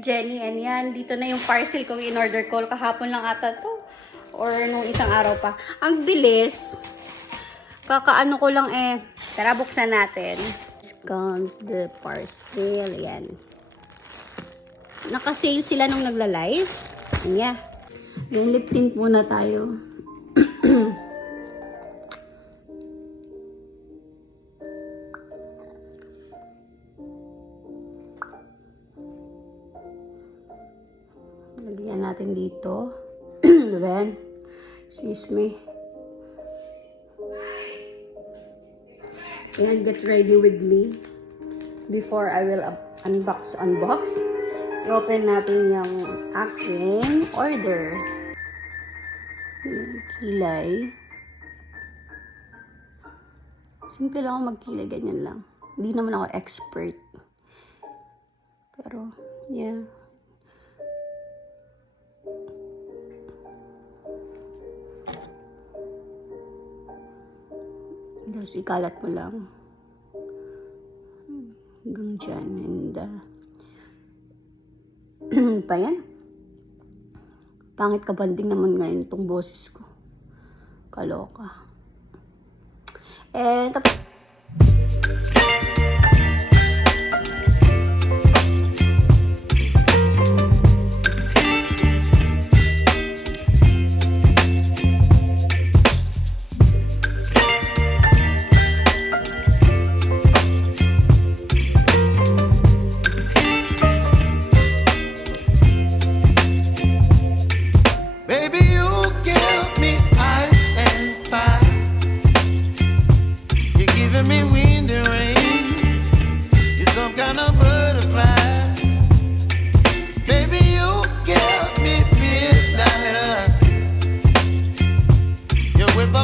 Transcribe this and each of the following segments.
Jenny. And yan, dito na yung parcel kong in-order ko. Kahapon lang ata to. Or nung isang araw pa. Ang bilis. Kakaano ko lang eh. Tara, buksan natin. Here comes the parcel. Yan. Naka-sale sila nung nagla-live. Yeah. Yan, lip tint muna tayo. Lagyan natin dito. Then, excuse me. And get ready with me before I will unbox. I-open natin yung aking order. Kilay. Simple lang ako magkilay, ganyan lang. Hindi naman ako expert. Pero, yeah. Tapos ikalat mo lang. Hanggang dyan. And, pa yan. Pangit kabanding naman ngayon itong boses ko. Kaloka. And, tapos,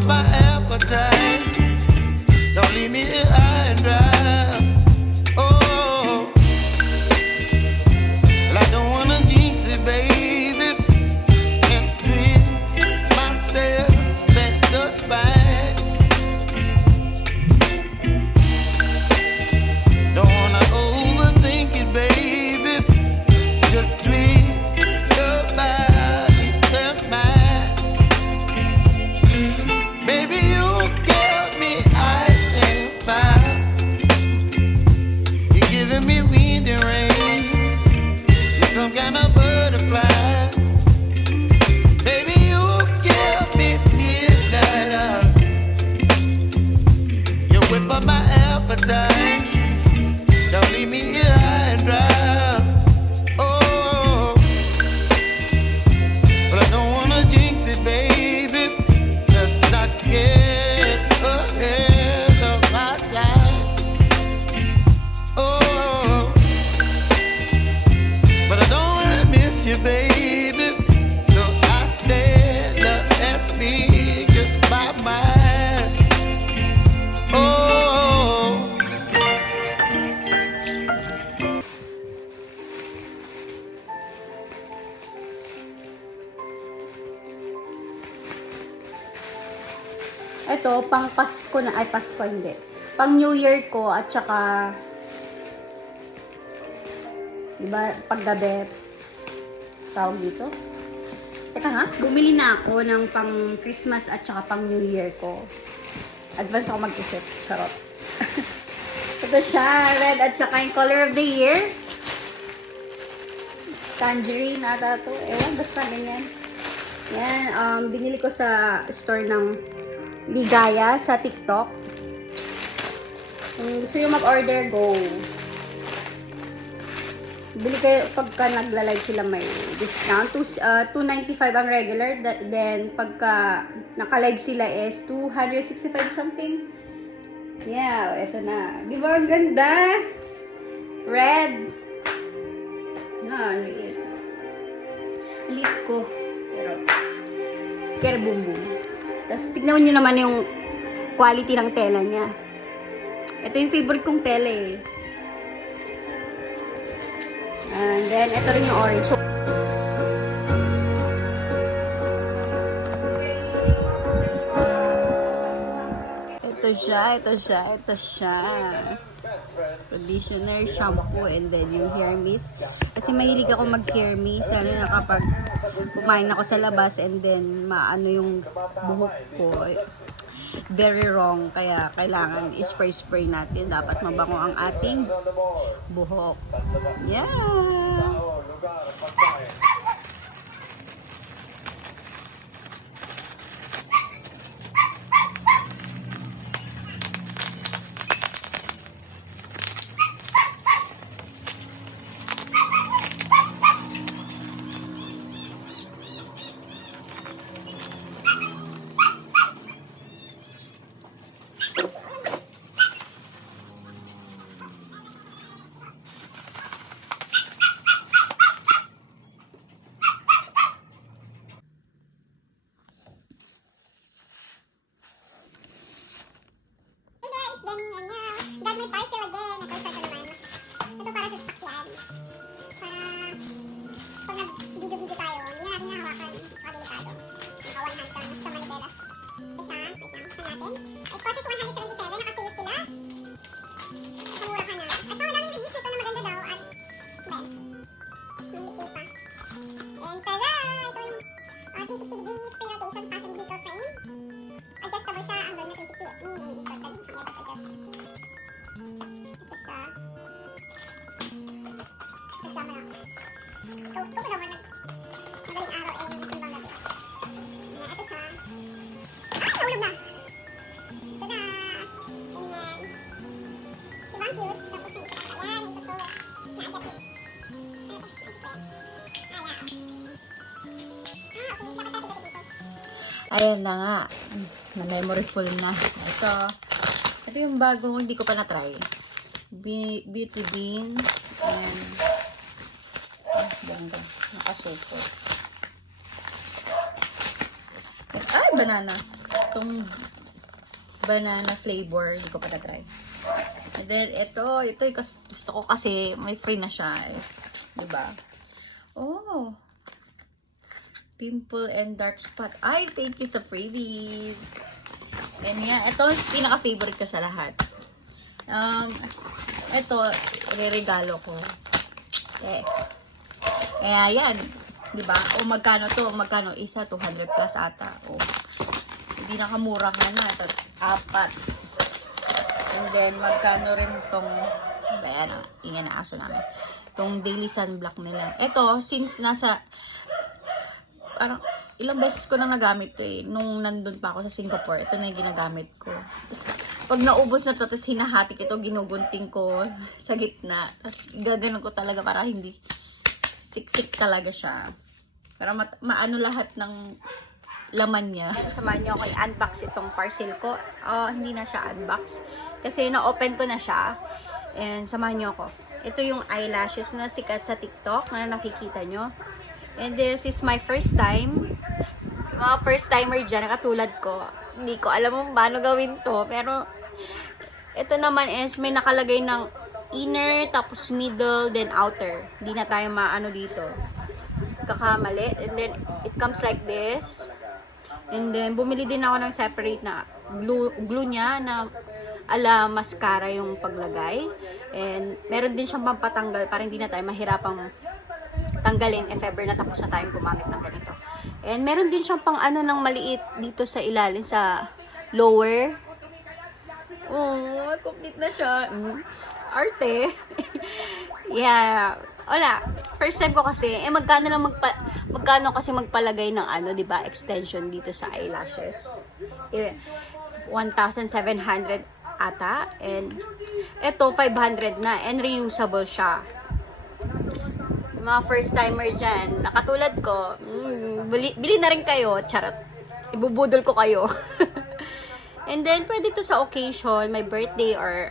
my appetite. Don't leave me here high and dry. Oh, well, I don't wanna jinx it, baby, and twist myself at the spine. Don't wanna overthink it, baby. It's just twist your body and mine. Don't leave me here high and dry. Oh, but I don't wanna jinx it, baby. Let's not get ahead of my time. Oh, but I don't wanna miss you, baby. So I stand up and speak my mind. Oh. Ito, pang Pasko na, ay Pasko hindi. Pang New Year ko at saka diba, paggabi tawag dito. Teka nga, bumili na ako ng pang Christmas at saka pang New Year ko. Advance ako mag-isip. Charot. Ito siya, red at saka yung color of the year. Tangerine ata to. Ewan, basta ganyan. Yan, binili ko sa store ng Ligaya sa TikTok. Kung gusto nyo mag-order, go. Bili kayo pagka nagla-live sila, may discount. $2.95 ang regular. Then, pagka naka-live sila is $265 something. Yeah, eto na. Di ba ang ganda? Red. Liit. Liit ko. Pero boom boom. Tapos, tignan nyo naman yung quality ng tela niya. Ito yung favorite kong tela eh. And then, ito rin yung orange. So, ito siya. Conditioner, shampoo, and then yung hair mist. At Kasi mahilig ako mag-kermis. Ano na kapag kumain ako sa labas and then maano yung buhok ko. Very wrong. Kaya kailangan i-spray natin. Dapat mabango ang ating buhok. Yeah! Got my parcel again. Ito naman. Ito para sa sasakyan. Para pag nag-video-video tayo, hindi na natin nahawakan. Nakadelikado. Naka-one hand lang sa manibela. Ito siya. Wait lang. Buksan natin. It costs 177. Naka-sales sila. Nakamura ka na. At saka madaming reviews nito na maganda daw. At, ben, may listing pa. And tada! Ito yung 360 degree free rotation fashion vehicle frame. Adjustable siya. Ang na 360 minimum ikot. Dali siya adjust. Ito siya. Ito siya mo lang. So, ito ko naman madaling araw eh, yung simbang gabi. Ito siya. Nahulog na! Tada! Ganyan. Diba ang cute? Tapos na ikot. Ayan, ikot ko. Na-adjust eh. Ano ito? Ayan. Okay. Dapat natin ito dito. Ayan na nga. Na-memory full na. Ito yung bago, hindi ko pa na-try. Beauty Bean. And ganda. Nakasupo. Ay, banana. Itong banana flavor, hindi ko pa na-try. And then, ito yung gusto ko kasi may free na siya. Diba? Oh! Pimple and dark spot. Ay, thank you sa freebies. And yeah, ito pinaka-favorite ko sa lahat. Ito, re-regalo ko. Kaya yan. Diba? O magkano to? Magkano? Isa, 200 plus ata. O, hindi nakamura ka na. Ito, 4. And then, magkano rin tong, ayan, ingay na aso namin. Tong daily sunblock nila. Ito, since nasa, parang, ilang beses ko nang nagamit to eh. Nung nandun pa ako sa Singapore, ito na yung ginagamit ko. Tapos, pag naubos na to, tapos hinahatik ito, ginugunting ko sa gitna. Tapos, gaganon ko talaga para hindi siksik talaga siya. Para maano lahat ng laman niya. Samahan niyo ako i-unbox itong parcel ko. Hindi na siya unbox. Kasi na-open ko na siya. And samahan niyo ako. Ito yung eyelashes na sikat sa TikTok na nakikita nyo. And this is my first time. Mga first timer dyan, katulad ko. Hindi ko alam kung paano gawin to. Pero, ito naman is may nakalagay ng inner, tapos middle, then outer. Hindi na tayo maano dito. Kakamali. And then, it comes like this. And then, bumili din ako ng separate na glue niya na ala mascara yung paglagay. And, meron din siyang pampatanggal para hindi na tayo mahirapang tanggalin if ever na tapos na tayong gumamit ng ganito. And meron din siyang pang ano ng maliit dito sa ilalim, sa lower. Oh, complete na siya. Arte. Yeah. Wala. First time ko kasi, magkano kasi magpalagay ng ano, 'di ba, extension dito sa eyelashes. 1,700 ata. And eto 500 na and reusable siya. Mga first timer dyan, nakatulad ko, bili na rin kayo, charot. Ibubudol ko kayo. And then, pwede to sa occasion, my birthday or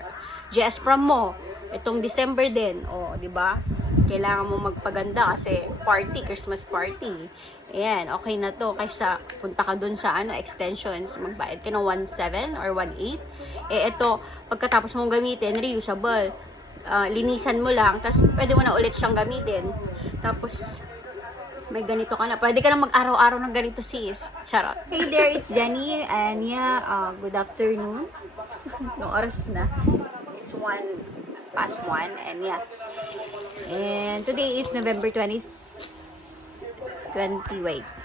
GS prom mo. Itong December din, di ba? Kailangan mo magpaganda kasi party, Christmas party. Ayan, okay na to. Kaysa punta ka dun sa extensions, magbayad ka ng 1.7 or 1.8. Ito, pagkatapos mong gamitin, reusable. Linisan mo lang, tapos pwede mo na ulit siyang gamitin. Tapos, may ganito ka na. Pwede ka na mag-araw-araw ng ganito, sis. Charot. Hey there, it's Jenny. And yeah, good afternoon. Yung oras na. It's 1:01. And yeah. And Today is November 20, wait.